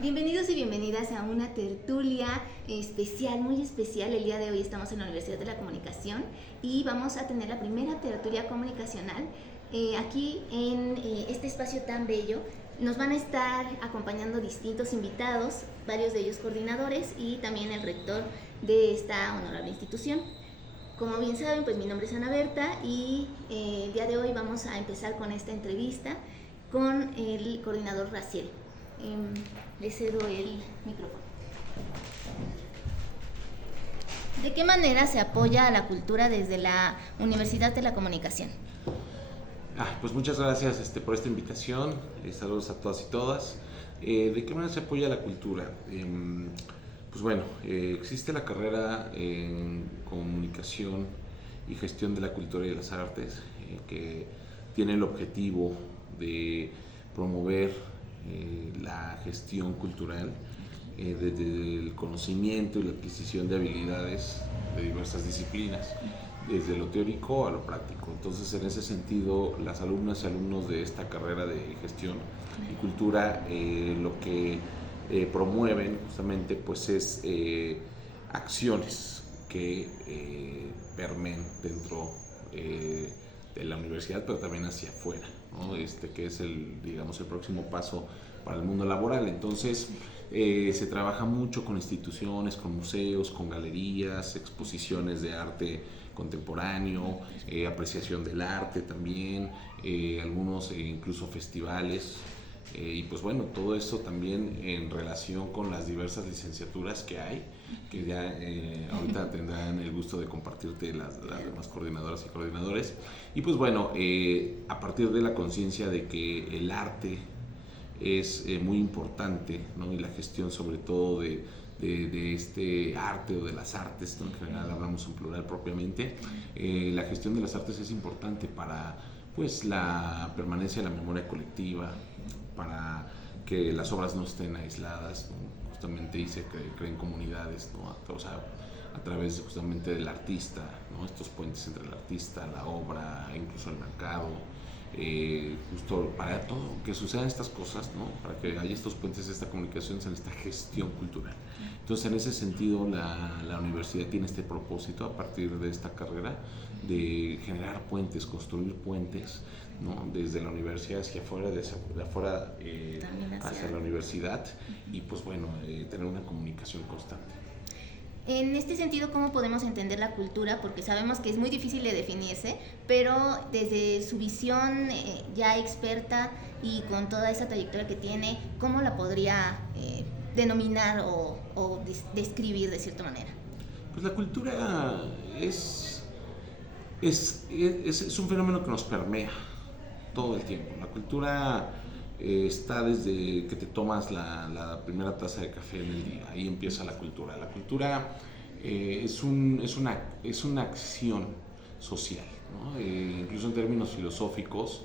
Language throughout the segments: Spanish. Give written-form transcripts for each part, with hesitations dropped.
Bienvenidos y bienvenidas a una tertulia especial, muy especial. El día de hoy estamos en la Universidad de la Comunicación y vamos a tener la primera tertulia comunicacional aquí en este espacio tan bello. Nos van a estar acompañando distintos invitados, varios de ellos coordinadores y también el rector de esta honorable institución. Como bien saben, pues mi nombre es Ana Berta y el día de hoy vamos a empezar con esta entrevista con el coordinador Raciel. Le cedo el micrófono. ¿De qué manera se apoya a la cultura desde la Universidad de la Comunicación? Pues muchas gracias por esta invitación. Saludos a todas y todas. ¿De qué manera se apoya la cultura? Pues bueno, existe la carrera en Comunicación y Gestión de la Cultura y de las Artes, que tiene el objetivo de promover la gestión cultural desde el conocimiento y la adquisición de habilidades de diversas disciplinas, desde lo teórico a lo práctico. Entonces, en ese sentido, las alumnas y alumnos de esta carrera de gestión y cultura lo que promueven justamente pues es acciones que permeen dentro de la universidad, pero también hacia afuera, ¿no? Que es el próximo paso para el mundo laboral. Entonces se trabaja mucho con instituciones, con museos, con galerías, exposiciones de arte contemporáneo, apreciación del arte también, algunos incluso festivales. Y pues bueno, todo esto también en relación con las diversas licenciaturas que hay, que ya ahorita tendrán el gusto de compartirte las demás coordinadoras y coordinadores. Y pues bueno, a partir de la conciencia de que el arte es muy importante, ¿no? Y la gestión sobre todo de este arte o de las artes, ¿no? En general hablamos en plural propiamente, la gestión de las artes es importante para pues la permanencia de la memoria colectiva, para que las obras no estén aisladas, ¿no? Justamente y se creen comunidades, ¿no? O sea, a través justamente del artista, ¿no? Estos puentes entre el artista, la obra, incluso el mercado, justo para todo, que sucedan estas cosas, ¿no? Para que haya estos puentes, esta comunicación, en esta gestión cultural. Entonces, en ese sentido, la universidad tiene este propósito a partir de esta carrera de generar puentes, construir puentes, ¿no? Desde la universidad hacia afuera, de afuera hacia la universidad, y pues bueno, tener una comunicación constante. En este sentido, ¿cómo podemos entender la cultura? Porque sabemos que es muy difícil de definirse, pero desde su visión ya experta y con toda esa trayectoria que tiene, ¿cómo la podría denominar o describir de cierta manera? Pues la cultura es un fenómeno que nos permea todo el tiempo. La cultura está desde que te tomas la primera taza de café en el día, ahí empieza la cultura. La cultura es una acción social, ¿no? Incluso en términos filosóficos,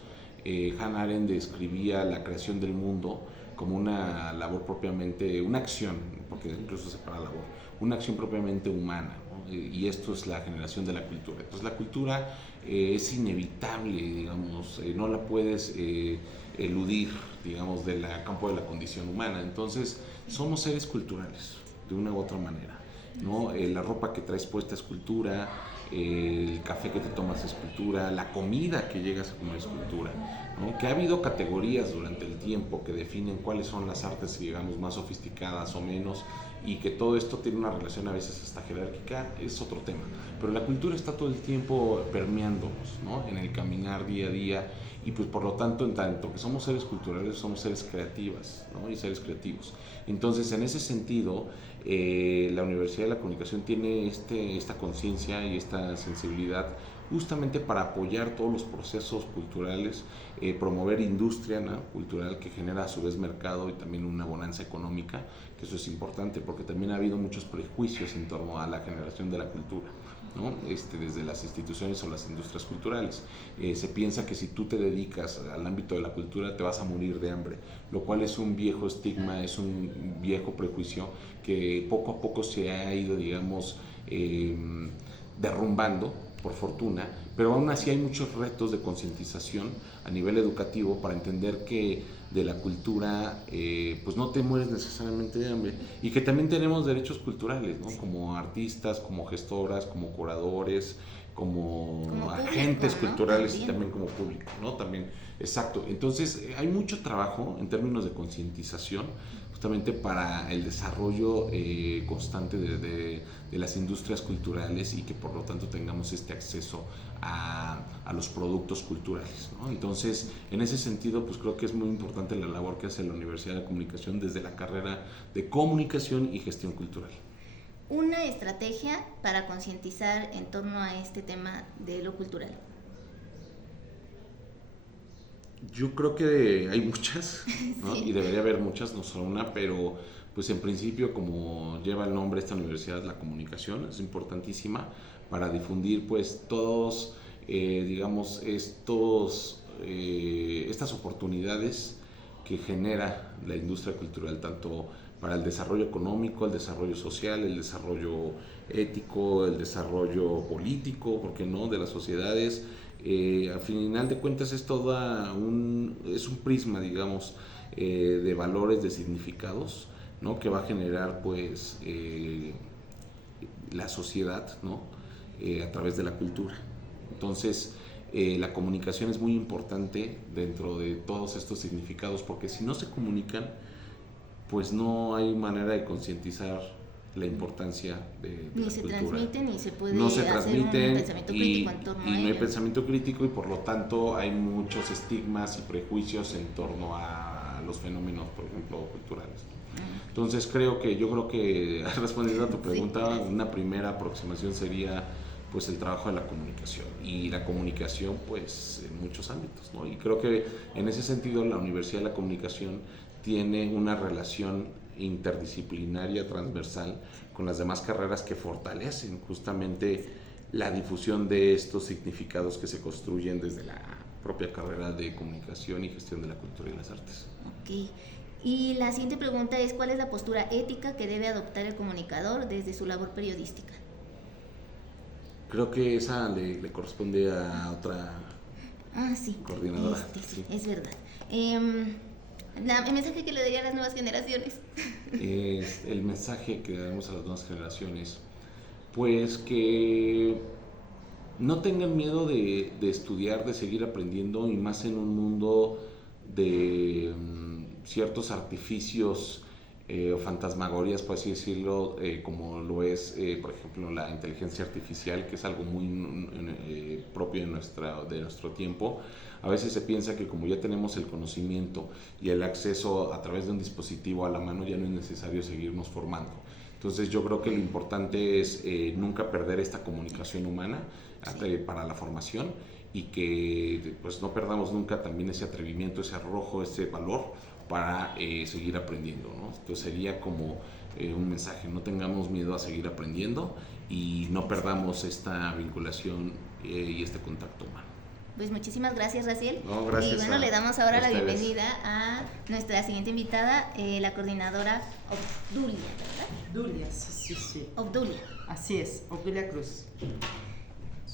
Hannah Arendt describía la creación del mundo como una labor propiamente, una acción, porque incluso separa labor, una acción propiamente humana, ¿no? Y esto es la generación de la cultura. Entonces la cultura es inevitable, digamos, no la puedes eludir, digamos, del campo de la condición humana. Entonces somos seres culturales, de una u otra manera, ¿no? La ropa que traes puesta es cultura, el café que te tomas es cultura, la comida que llegas a comer es cultura, ¿no? Que ha habido categorías durante el tiempo que definen cuáles son las artes, digamos, más sofisticadas o menos, y que todo esto tiene una relación a veces hasta jerárquica, es otro tema. Pero la cultura está todo el tiempo permeándonos, ¿no? En el caminar día a día, y pues por lo tanto, en tanto que somos seres culturales, somos seres creativas, ¿no? Y seres creativos. Entonces, en ese sentido, la Universidad de la Comunicación tiene esta conciencia y esta sensibilidad justamente para apoyar todos los procesos culturales, promover industria, ¿no? Cultural, que genera a su vez mercado y también una bonanza económica, que eso es importante porque también ha habido muchos prejuicios en torno a la generación de la cultura, ¿no? Desde las instituciones o las industrias culturales. Se piensa que si tú te dedicas al ámbito de la cultura te vas a morir de hambre, lo cual es un viejo estigma, es un viejo prejuicio que poco a poco se ha ido, digamos, derrumbando por fortuna, pero aún así hay muchos retos de concientización a nivel educativo para entender que de la cultura pues no te mueres necesariamente de hambre y que también tenemos derechos culturales, ¿no? Como artistas, como gestoras, como curadores, como público, agentes ¿no? culturales También. y también como público, ¿no? También, exacto. Entonces hay mucho trabajo en términos de concientización justamente para el desarrollo constante de las industrias culturales y que por lo tanto tengamos este acceso a los productos culturales, ¿no? Entonces, en ese sentido, pues creo que es muy importante la labor que hace la Universidad de Comunicación desde la carrera de Comunicación y Gestión Cultural. Una estrategia para concientizar en torno a este tema de lo cultural. Yo creo que hay muchas, ¿no? Sí. Y debería haber muchas, no solo una, pero pues en principio, como lleva el nombre esta universidad, la comunicación es importantísima para difundir pues todos, digamos, estas oportunidades que genera la industria cultural, tanto para el desarrollo económico, el desarrollo social, el desarrollo ético, el desarrollo político, ¿por qué no?, de las sociedades. Al final de cuentas es es un prisma, digamos, de valores, de significados, ¿no? Que va a generar pues la sociedad, ¿no? A través de la cultura. Entonces, la comunicación es muy importante dentro de todos estos significados, porque si no se comunican, pues no hay manera de concientizar la importancia de Ni la se cultura. transmite, ni se puede No se hacer un transmiten pensamiento crítico en torno y a no hay ello. pensamiento crítico y por lo tanto hay muchos estigmas y prejuicios en torno a los fenómenos, por ejemplo, culturales. Entonces yo creo que respondiendo a tu pregunta, Sí, una primera aproximación sería pues el trabajo de la comunicación y la comunicación pues en muchos ámbitos, ¿no? Y creo que en ese sentido la Universidad de la Comunicación tiene una relación interdisciplinaria transversal con las demás carreras que fortalecen justamente la difusión de estos significados que se construyen desde la propia carrera de comunicación y gestión de la cultura y las artes. Ok. Y la siguiente pregunta es, ¿cuál es la postura ética que debe adoptar el comunicador desde su labor periodística? Creo que esa le corresponde a otra Sí, coordinadora. sí, Sí. es verdad. El mensaje que le daría a las nuevas generaciones. El mensaje que daremos a las nuevas generaciones, pues que no tengan miedo de estudiar, de seguir aprendiendo y más en un mundo de ciertos artificios o fantasmagorías, por así decirlo, como lo es, por ejemplo, la inteligencia artificial, que es algo muy propio de nuestro tiempo. A veces se piensa que como ya tenemos el conocimiento y el acceso a través de un dispositivo a la mano, ya no es necesario seguirnos formando. Entonces yo creo que lo importante es nunca perder esta comunicación humana para la formación y que pues no perdamos nunca también ese atrevimiento, ese arrojo, ese valor para seguir aprendiendo, ¿no? Entonces sería como un mensaje, no tengamos miedo a seguir aprendiendo y no perdamos esta vinculación y este contacto humano. Pues muchísimas gracias, Raciel. No, gracias. Y bueno, le damos ahora la ustedes. bienvenida a nuestra siguiente invitada, la coordinadora Obdulia, ¿verdad? Obdulia, sí. Obdulia. Así es, Obdulia Cruz.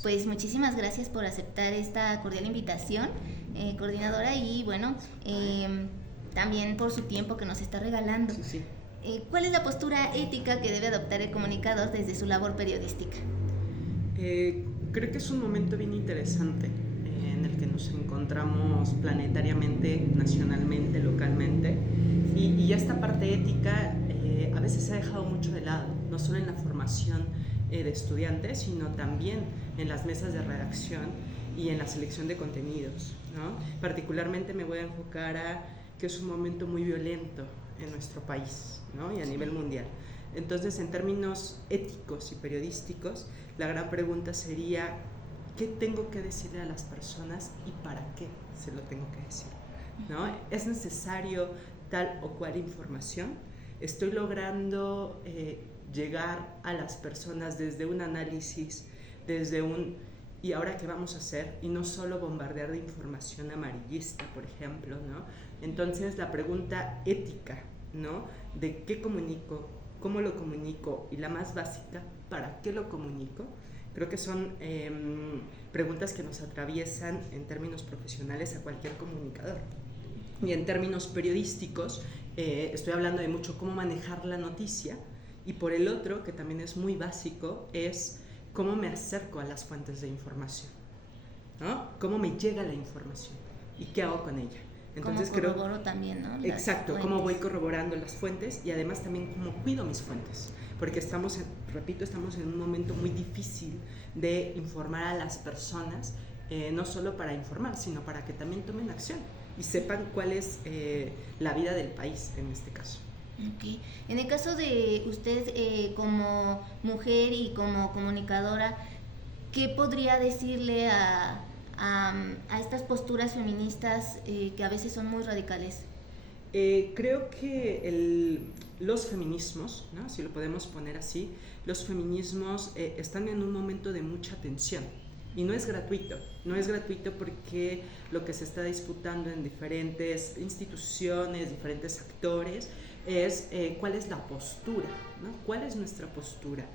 Pues muchísimas gracias por aceptar esta cordial invitación, coordinadora, y bueno, también por su tiempo que nos está regalando. Sí. ¿Cuál es la postura ética que debe adoptar el comunicador desde su labor periodística? Creo que es un momento bien interesante en el que nos encontramos planetariamente, nacionalmente, localmente, y ya esta parte ética a veces se ha dejado mucho de lado, no solo en la formación de estudiantes, sino también en las mesas de redacción y en la selección de contenidos, ¿no? Particularmente me voy a enfocar a que es un momento muy violento en nuestro país, ¿no? Y a nivel mundial. Entonces, en términos éticos y periodísticos, la gran pregunta sería, ¿qué tengo que decirle a las personas y para qué se lo tengo que decir? ¿No? ¿Es necesario tal o cual información? ¿Estoy logrando llegar a las personas desde un análisis, desde un ¿y ahora qué vamos a hacer? Y no solo bombardear de información amarillista, por ejemplo, ¿no? Entonces, la pregunta ética, ¿no? De qué comunico, cómo lo comunico y la más básica, ¿para qué lo comunico? Creo que son preguntas que nos atraviesan en términos profesionales a cualquier comunicador. Y en términos periodísticos, estoy hablando de mucho cómo manejar la noticia, y por el otro, que también es muy básico, es cómo me acerco a las fuentes de información, ¿no? Cómo me llega la información y qué hago con ella. Entonces corroboro también, ¿no? Exacto, cómo voy corroborando las fuentes y además también cómo cuido mis fuentes, porque estamos en un momento muy difícil de informar a las personas, no solo para informar, sino para que también tomen acción y sepan cuál es la vida del país en este caso. Okay. En el caso de usted como mujer y como comunicadora, ¿qué podría decirle a estas posturas feministas que a veces son muy radicales? Creo que los feminismos, ¿no? Si lo podemos poner así, los feminismos están en un momento de mucha tensión. Y no es gratuito porque lo que se está disputando en diferentes instituciones, diferentes actores, es cuál es la postura, ¿no? ¿Cuál es nuestra postura?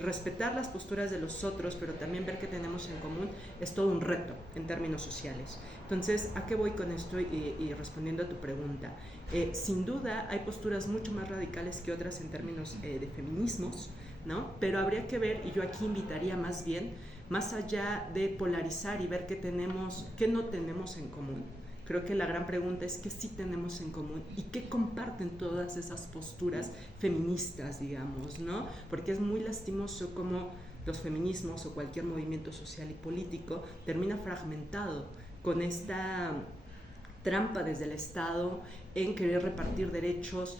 Respetar las posturas de los otros, pero también ver qué tenemos en común, es todo un reto en términos sociales. Entonces, ¿a qué voy con esto? Y respondiendo a tu pregunta, sin duda hay posturas mucho más radicales que otras en términos de feminismos, ¿no? Pero habría que ver, y yo aquí invitaría más bien, más allá de polarizar y ver qué no tenemos en común. Creo que la gran pregunta es qué sí tenemos en común y qué comparten todas esas posturas feministas, digamos, ¿no? Porque es muy lastimoso cómo los feminismos o cualquier movimiento social y político termina fragmentado con esta trampa desde el Estado en querer repartir derechos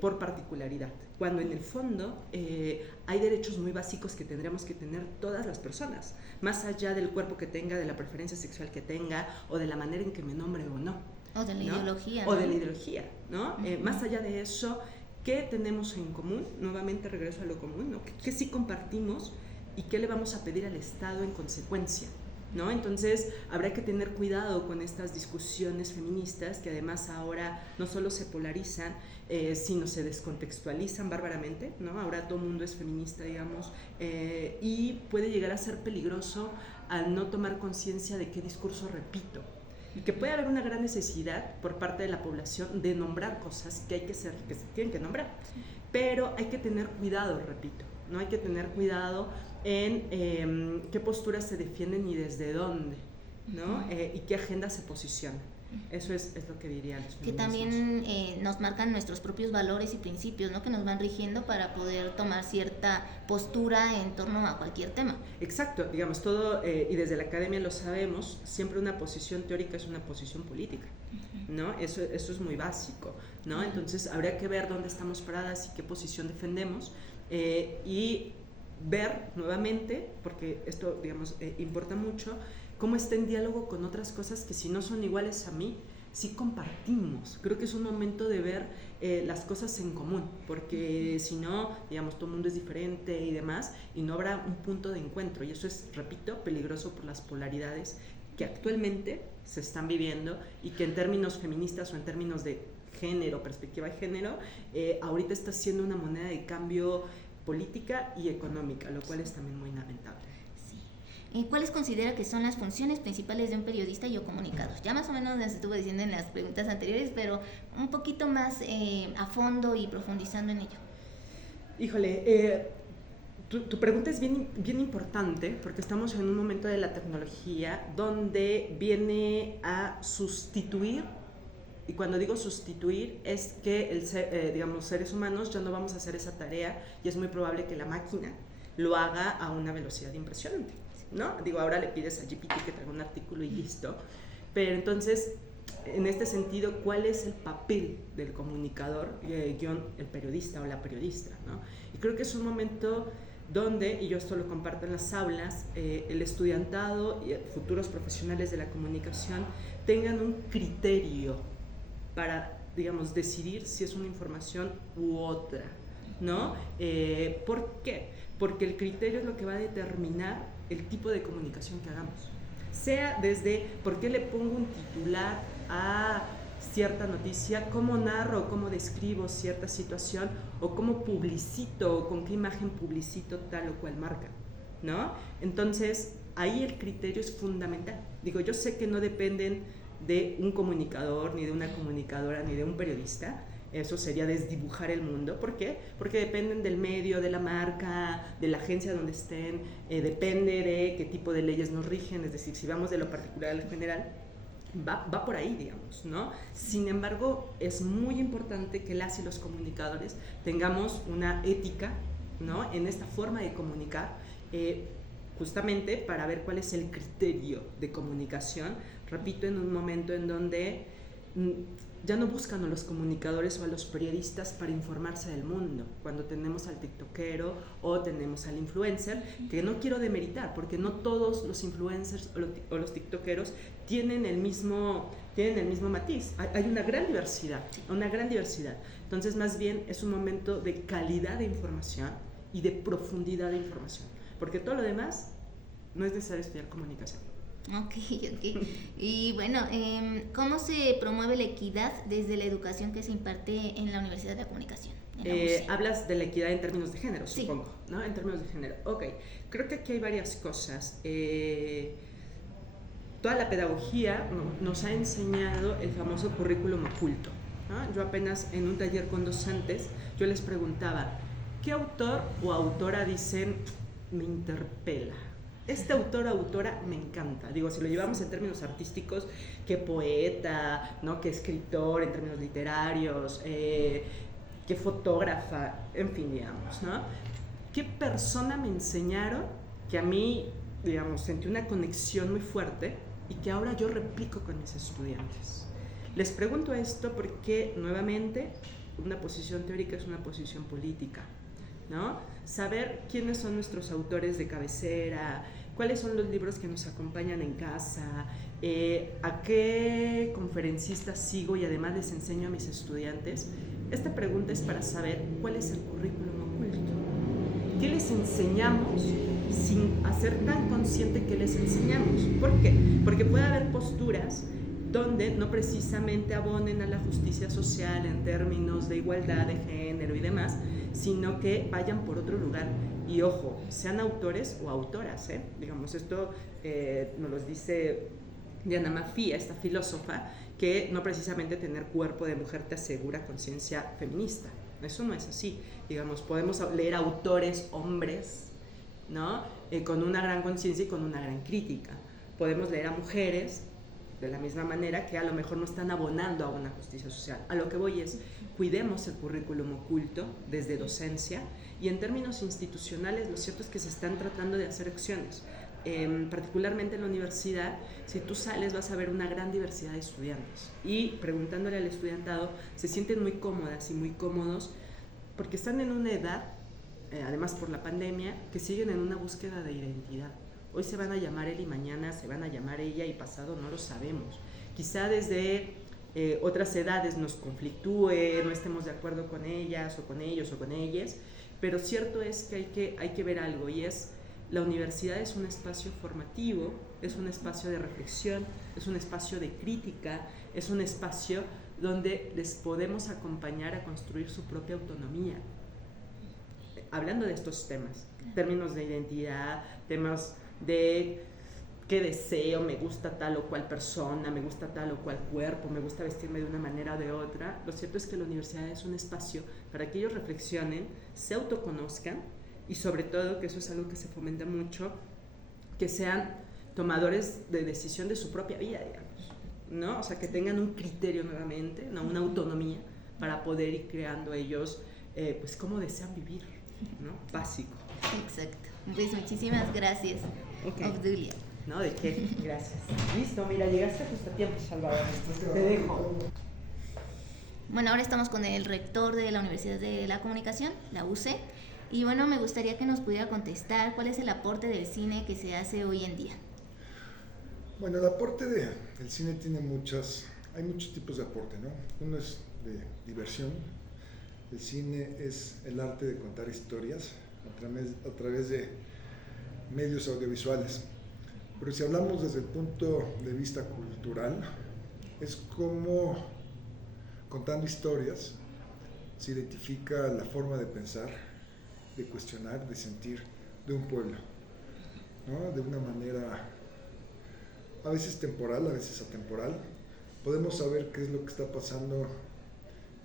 por particularidad, cuando en el fondo hay derechos muy básicos que tendríamos que tener todas las personas, más allá del cuerpo que tenga, de la preferencia sexual que tenga o de la manera en que me nombre o no. O de la ideología. O de la ideología, ¿no? Más allá de eso, ¿qué tenemos en común? Nuevamente regreso a lo común, ¿no? ¿Qué sí compartimos y qué le vamos a pedir al Estado en consecuencia? ¿No? Entonces habrá que tener cuidado con estas discusiones feministas que además ahora no solo se polarizan, sino se descontextualizan bárbaramente, ¿no? Ahora todo el mundo es feminista, digamos, y puede llegar a ser peligroso al no tomar conciencia de qué discurso repito. Y que puede haber una gran necesidad por parte de la población de nombrar cosas que se tienen que nombrar. Pero hay que tener cuidado, repito, ¿no? Hay que tener cuidado en qué posturas se defienden y desde dónde, ¿no? Y qué agenda se posiciona. Eso es lo que diría los feminismos. Que también nos marcan nuestros propios valores y principios, ¿no? Que nos van rigiendo para poder tomar cierta postura en torno a cualquier tema. Exacto, digamos, todo, y desde la academia lo sabemos, siempre una posición teórica es una posición política, ¿no? Eso es muy básico, ¿no? Entonces habría que ver dónde estamos paradas y qué posición defendemos, y ver nuevamente, porque esto, digamos, importa mucho, cómo está en diálogo con otras cosas que si no son iguales a mí, sí compartimos. Creo que es un momento de ver las cosas en común, porque si no, digamos, todo el mundo es diferente y demás, y no habrá un punto de encuentro, y eso es, repito, peligroso por las polaridades que actualmente se están viviendo y que en términos feministas o en términos de género, perspectiva de género, ahorita está siendo una moneda de cambio política y económica, lo cual es también muy lamentable. Sí. ¿Cuáles considera que son las funciones principales de un periodista y o comunicados? Ya más o menos les estuve diciendo en las preguntas anteriores, pero un poquito más a fondo y profundizando en ello. Híjole, tu pregunta es bien importante porque estamos en un momento de la tecnología donde viene a sustituir. Y cuando digo sustituir es que digamos, seres humanos ya no vamos a hacer esa tarea y es muy probable que la máquina lo haga a una velocidad impresionante, ¿no? Digo, ahora le pides a GPT que traiga un artículo y listo, pero entonces, en este sentido, ¿cuál es el papel del comunicador, guión el periodista o la periodista, ¿no? Y creo que es un momento donde, y yo esto lo comparto en las aulas, el estudiantado y futuros profesionales de la comunicación tengan un criterio para, digamos, decidir si es una información u otra, ¿no? ¿Por qué? Porque el criterio es lo que va a determinar el tipo de comunicación que hagamos. Sea desde por qué le pongo un titular a cierta noticia, cómo narro, cómo describo cierta situación, o cómo publicito, o con qué imagen publicito tal o cual marca, ¿no? Entonces, ahí el criterio es fundamental. Digo, yo sé que no dependen de un comunicador, ni de una comunicadora, ni de un periodista. Eso sería desdibujar el mundo. ¿Por qué? Porque dependen del medio, de la marca, de la agencia donde estén, depende de qué tipo de leyes nos rigen, es decir, si vamos de lo particular a lo general, va por ahí, digamos, ¿no? Sin embargo, es muy importante que las y los comunicadores tengamos una ética, ¿no?, en esta forma de comunicar, justamente para ver cuál es el criterio de comunicación, repito, en un momento en donde ya no buscan a los comunicadores o a los periodistas para informarse del mundo, cuando tenemos al tiktokero o tenemos al influencer, que no quiero demeritar, porque no todos los influencers o los tiktokeros tienen el mismo matiz. Hay una gran diversidad. Entonces, más bien es un momento de calidad de información y de profundidad de información, porque todo lo demás no es necesario estudiar comunicación. Ok. Y bueno, ¿cómo se promueve la equidad desde la educación que se imparte en la Universidad de la Comunicación? Hablas de la equidad en términos de género, sí, supongo, ¿no? En términos de género. Ok, creo que aquí hay varias cosas. Toda la pedagogía nos ha enseñado el famoso currículum oculto, ¿no? Yo apenas en un taller con docentes, yo les preguntaba, ¿qué autor o autora dicen me interpela? Este autor o autora me encanta. Digo, si lo llevamos en términos artísticos, qué poeta, ¿no?, qué escritor en términos literarios, qué fotógrafa, en fin, digamos, ¿no? ¿Qué persona me enseñaron que a mí, digamos, sentí una conexión muy fuerte y que ahora yo replico con mis estudiantes? Les pregunto esto porque, nuevamente, una posición teórica es una posición política, ¿no? Saber quiénes son nuestros autores de cabecera, cuáles son los libros que nos acompañan en casa, a qué conferencistas sigo y además les enseño a mis estudiantes. Esta pregunta es para saber cuál es el currículum oculto. ¿Qué les enseñamos sin hacer tan consciente que les enseñamos? ¿Por qué? Porque puede haber posturas donde no precisamente abonen a la justicia social en términos de igualdad de género y demás, sino que vayan por otro lugar. Y ojo, sean autores o autoras, digamos, esto nos lo dice Diana Mafia, esta filósofa, que no precisamente tener cuerpo de mujer te asegura conciencia feminista. Eso no es así. Digamos, podemos leer autores hombres, ¿no?, con una gran conciencia y con una gran crítica. Podemos leer a mujeres de la misma manera que a lo mejor no están abonando a una justicia social. A lo que voy es, cuidemos el currículum oculto desde docencia, y en términos institucionales lo cierto es que se están tratando de hacer acciones. Particularmente en la universidad, si tú sales vas a ver una gran diversidad de estudiantes, y preguntándole al estudiantado se sienten muy cómodas y muy cómodos porque están en una edad, además por la pandemia, que siguen en una búsqueda de identidad. Hoy se van a llamar él y mañana se van a llamar ella y pasado no lo sabemos. Quizá desde otras edades nos conflictúe, no estemos de acuerdo con ellas o con ellos o con ellas, pero cierto es que hay que ver algo, y es: la universidad es un espacio formativo, es un espacio de reflexión, es un espacio de crítica, es un espacio donde les podemos acompañar a construir su propia autonomía. Hablando de estos temas, términos de identidad, temas de qué deseo, me gusta tal o cual persona, me gusta tal o cual cuerpo, me gusta vestirme de una manera o de otra, lo cierto es que la universidad es un espacio para que ellos reflexionen, se autoconozcan, y sobre todo, que eso es algo que se fomenta mucho, que sean tomadores de decisión de su propia vida, digamos, ¿no? O sea, que tengan un criterio nuevamente, ¿no?, una autonomía para poder ir creando ellos, pues, cómo desean vivir, ¿no? Básico. Exacto. Pues muchísimas gracias, Okay. Obdulia. ¿No? ¿De qué? Gracias. Listo, mira, llegaste justo a tiempo, Salvador. Te dejo. Bueno, ahora estamos con el rector de la Universidad de la Comunicación, la UC, y bueno, me gustaría que nos pudiera contestar cuál es el aporte del cine que se hace hoy en día. Bueno, el aporte del cine tiene hay muchos tipos de aporte, ¿no? Uno es de diversión. El cine es el arte de contar historias a través de medios audiovisuales. Pero si hablamos desde el punto de vista cultural, es como contando historias se identifica la forma de pensar, de cuestionar, de sentir de un pueblo. ¿no? De una manera a veces temporal, a veces atemporal. Podemos saber qué es lo que está pasando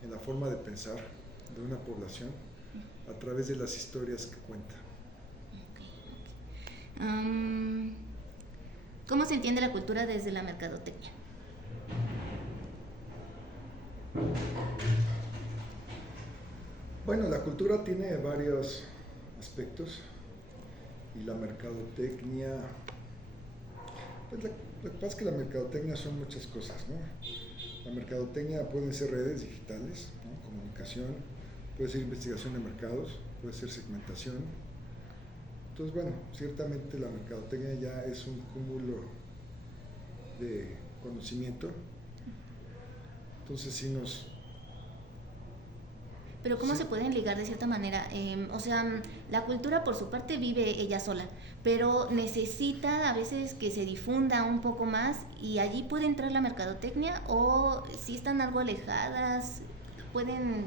en la forma de pensar de una población a través de las historias que cuenta. ¿Cómo se entiende la cultura desde la mercadotecnia? Bueno, la cultura tiene varios aspectos y la mercadotecnia, pues lo que pasa es que la mercadotecnia son muchas cosas, ¿no? La mercadotecnia pueden ser redes digitales, ¿no? Comunicación, puede ser investigación de mercados, puede ser segmentación. Entonces, bueno, ciertamente la mercadotecnia ya es un cúmulo de conocimiento. Entonces, sí nos... Pero ¿cómo Sí. se pueden ligar de cierta manera? O sea, la cultura por su parte vive ella sola, pero necesita a veces que se difunda un poco más y allí puede entrar la mercadotecnia, o si están algo alejadas, pueden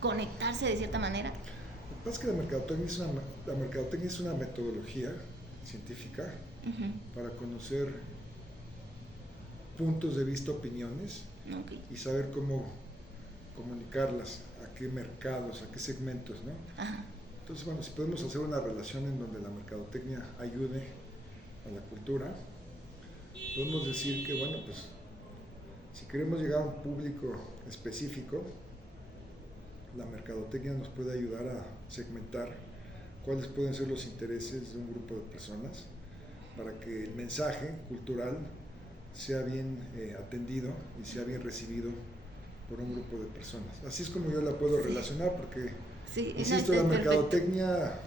conectarse de cierta manera. Lo que pasa es que la mercadotecnia es una metodología científica Ujú. para conocer puntos de vista, opiniones Ok. y saber cómo comunicarlas, a qué mercados, a qué segmentos, ¿no? Ajá. Entonces, bueno, si podemos hacer una relación en donde la mercadotecnia ayude a la cultura, podemos decir que, bueno, pues, si queremos llegar a un público específico, la mercadotecnia nos puede ayudar a segmentar cuáles pueden ser los intereses de un grupo de personas para que el mensaje cultural sea bien atendido y sea bien recibido por un grupo de personas. Así es como yo la puedo relacionar, porque, Sí, no, insisto, está la perfecto. mercadotecnia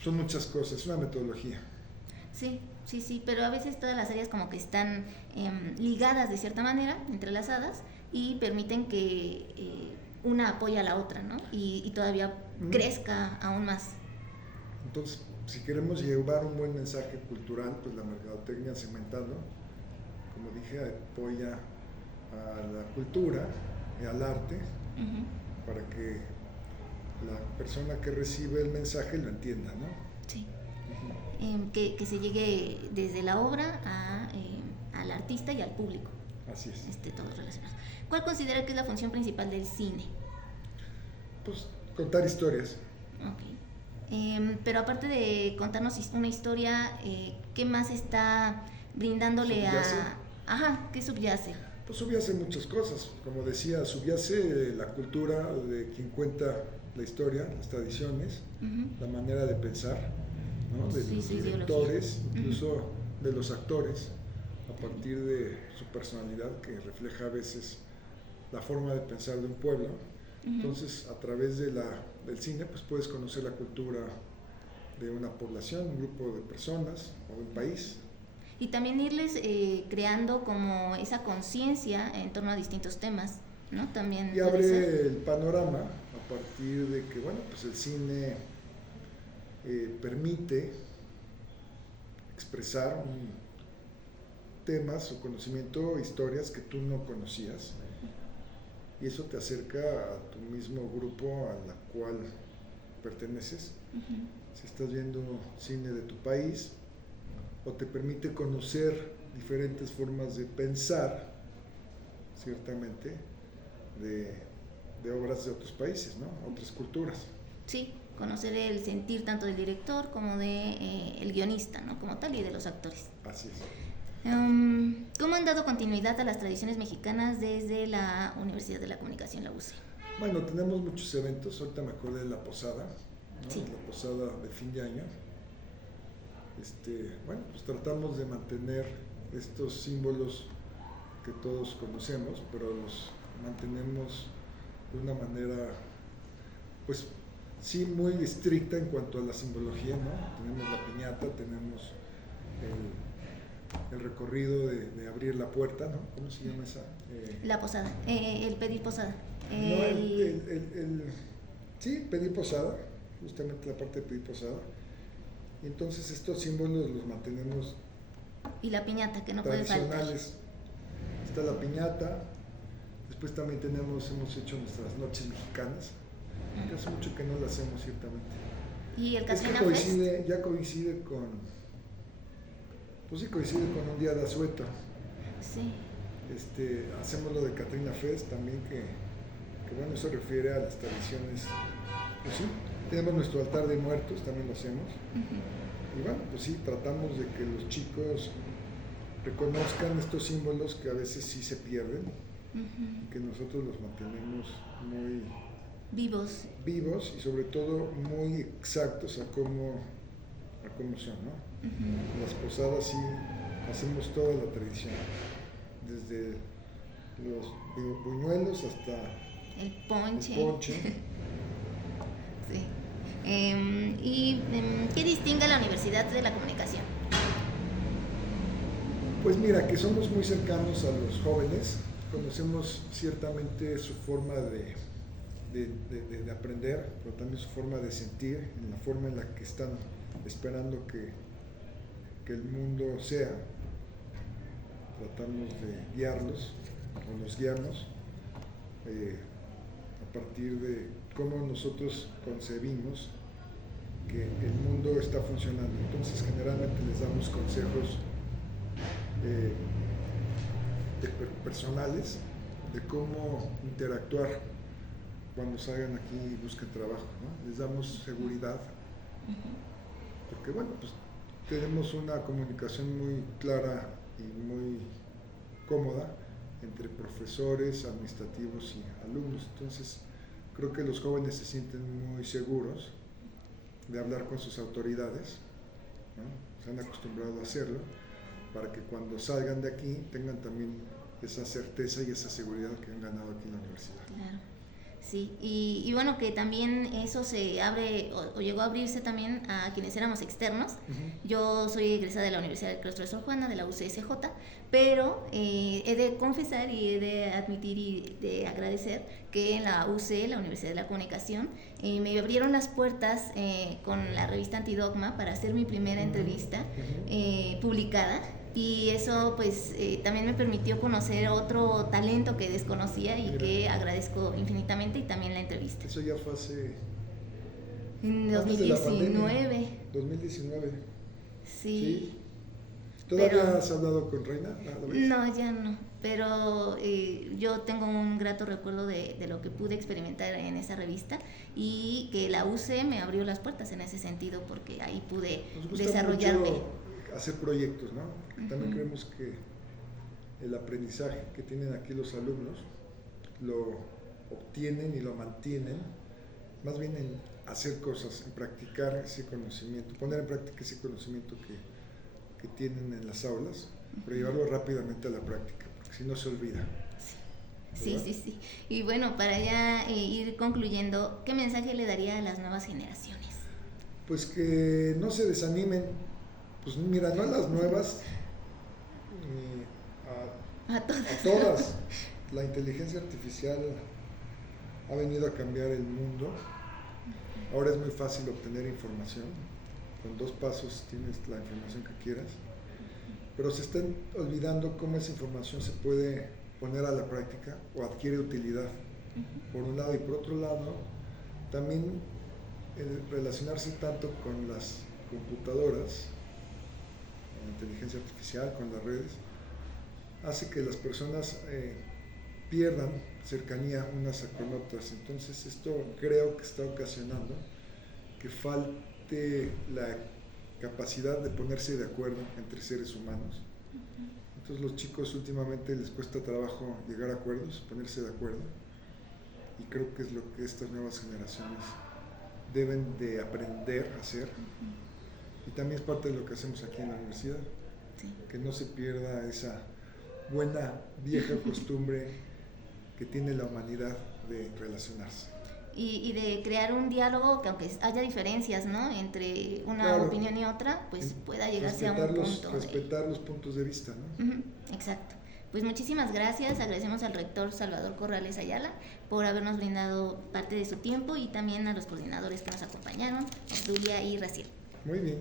son muchas cosas, es una metodología. Sí, pero a veces todas las áreas como que están ligadas de cierta manera, entrelazadas, y permiten que una apoye a la otra, ¿no? Y todavía crezca aún más. Entonces, si queremos llevar un buen mensaje cultural, pues la mercadotecnia segmentando, como dije, apoya a la cultura y al arte Ujú. para que la persona que recibe el mensaje lo entienda, ¿no? Sí. Que se llegue desde la obra al artista y al público, Así es. todos relacionados. ¿Cuál considera que es la función principal del cine? Pues contar historias. Ok. Pero aparte de contarnos una historia, ¿qué más está brindándole ¿Subyace? Ajá, ¿qué subyace? Pues subyace muchas cosas, como decía, subyace la cultura de quien cuenta la historia, las tradiciones, Ujú. la manera de pensar, ¿no? De Sí, los su directores, ideología. incluso de los actores, a partir de su personalidad, que refleja a veces la forma de pensar de un pueblo. Ujú. Entonces, a través del cine, pues puedes conocer la cultura de una población, un grupo de personas o de un país. Y también irles creando como esa conciencia en torno a distintos temas, ¿no? También Y puede abre ser. el panorama a partir de que, bueno, pues el cine permite expresar temas o conocimiento, historias que tú no conocías, y eso te acerca a tu mismo grupo al cual perteneces. Ujú. Si estás viendo cine de tu país, o te permite conocer diferentes formas de pensar, ciertamente, de obras de otros países, ¿no? Otras culturas. Sí, conocer el sentir tanto del director como de el guionista, ¿no? Como tal, y de los actores. Así es. ¿Cómo han dado continuidad a las tradiciones mexicanas desde la Universidad de la Comunicación, la UCE? Bueno, tenemos muchos eventos. Ahorita me acordé de la posada, ¿no? Sí. La posada de fin de año. Bueno, pues tratamos de mantener estos símbolos que todos conocemos, pero los mantenemos de una manera, pues sí, muy estricta en cuanto a la simbología, ¿no? Tenemos la piñata, tenemos el recorrido de abrir la puerta, ¿no? ¿Cómo se llama esa? La posada, el pedir posada. No, sí, pedir posada, justamente la parte de pedir posada. Y entonces estos símbolos los mantenemos Y la piñata, que no puede faltar. tradicionales. Está la piñata, después también hemos hecho nuestras noches mexicanas, que hace mucho que no las hacemos ciertamente. ¿Y el Es que Catrina Fest? coincide con, pues sí, coincide con un día de asueto. Sí. Hacemos lo de Catrina Fest también, que bueno, eso refiere a las tradiciones. Pues sí, tenemos nuestro altar de muertos, también lo hacemos. Y bueno, pues sí, tratamos de que los chicos reconozcan estos símbolos que a veces sí se pierden, y que nosotros los mantenemos muy Vivos. vivos y sobre todo muy exactos a cómo son, ¿no? En las posadas sí hacemos toda la tradición, desde los buñuelos hasta El ponche. el ponche. Sí. ¿Qué distingue a la Universidad de la Comunicación? Pues mira, que somos muy cercanos a los jóvenes, conocemos ciertamente su forma de aprender, pero también su forma de sentir, en la forma en la que están esperando que el mundo sea. Tratamos de guiarlos, o nos guiamos, a partir de cómo nosotros concebimos que el mundo está funcionando. Entonces generalmente les damos consejos personales de cómo interactuar cuando salgan aquí y busquen trabajo, ¿no? Les damos seguridad, porque bueno, pues tenemos una comunicación muy clara y muy cómoda entre profesores, administrativos y alumnos. Entonces creo que los jóvenes se sienten muy seguros de hablar con sus autoridades, ¿no? Se han acostumbrado a hacerlo, para que cuando salgan de aquí tengan también esa certeza y esa seguridad que han ganado aquí en la universidad. Claro, sí, y bueno, que también eso se abre o llegó a abrirse también a quienes éramos externos. Yo soy egresada de la Universidad del Claustro de Sor Juana, de la UCSJ, pero he de confesar y he de admitir y de agradecer que en la UC, la Universidad de la Comunicación, me abrieron las puertas con la revista Antidogma para hacer mi primera entrevista publicada. Y eso pues también me permitió conocer otro talento que desconocía y que agradezco infinitamente, y también la entrevista. Eso ya fue hace... En antes de la 2019. 2019. Sí. ¿Todavía has hablado con Reina? No, ya no. Pero yo tengo un grato recuerdo de lo que pude experimentar en esa revista, y que la UC me abrió las puertas en ese sentido, porque ahí pude desarrollarme. Mucho hacer proyectos, ¿no? Porque también creemos que el aprendizaje que tienen aquí los alumnos lo obtienen y lo mantienen más bien en hacer cosas, en practicar ese conocimiento, poner en práctica ese conocimiento que tienen en las aulas, pero llevarlo rápidamente a la práctica, porque si no se olvida. Sí. Y bueno, para ya ir concluyendo, ¿qué mensaje le daría a las nuevas generaciones? Pues que no se desanimen. Pues mira, no a las nuevas, a todas. La inteligencia artificial ha venido a cambiar el mundo. Ahora es muy fácil obtener información. Con 2 pasos tienes la información que quieras. Pero se están olvidando cómo esa información se puede poner a la práctica o adquiere utilidad. Por un lado, y por otro lado, también el relacionarse tanto con las computadoras, con la inteligencia artificial, con las redes, hace que las personas pierdan cercanía unas con otras. Entonces esto creo que está ocasionando que falte la capacidad de ponerse de acuerdo entre seres humanos. Entonces los chicos últimamente les cuesta trabajo llegar a acuerdos, ponerse de acuerdo, y creo que es lo que estas nuevas generaciones deben de aprender a hacer. Y también es parte de lo que hacemos aquí en la universidad, que no se pierda esa buena vieja costumbre que tiene la humanidad de relacionarse. Y de crear un diálogo que, aunque haya diferencias, ¿no?, entre una opinión y otra, pues pueda llegarse a un punto. Respetar los puntos de vista, ¿no? Exacto. Pues muchísimas gracias, agradecemos al rector Salvador Corrales Ayala por habernos brindado parte de su tiempo, y también a los coordinadores que nos acompañaron, Obdulia y Raciel. Muy bien.